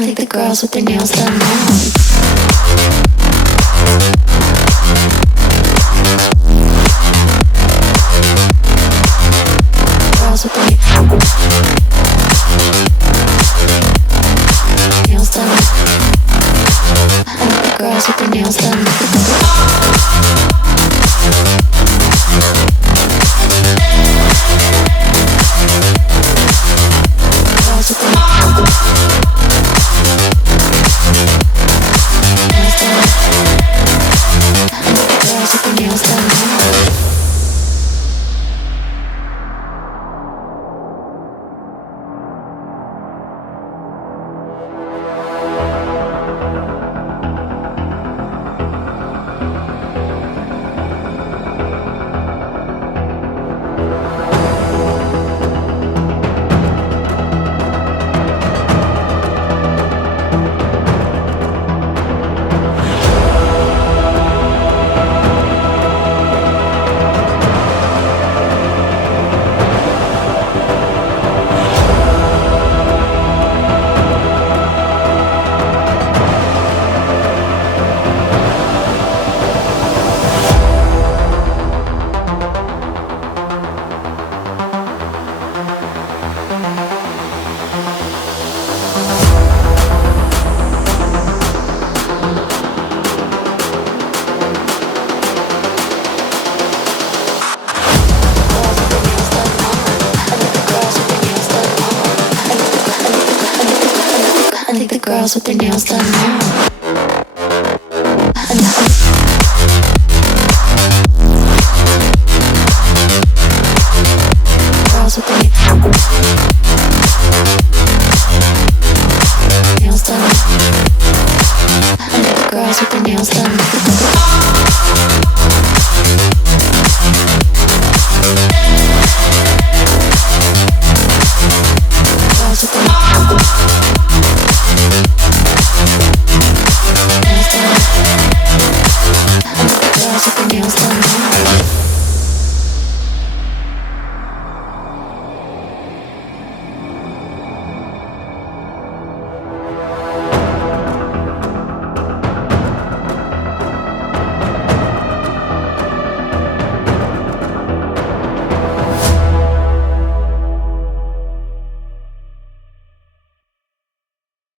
I think the girls with their nails done now. Girls with their nails done. I think the girls with their nails done. I think the girls with their nails done now. Girls with their nails done. I think the girls with their nails done.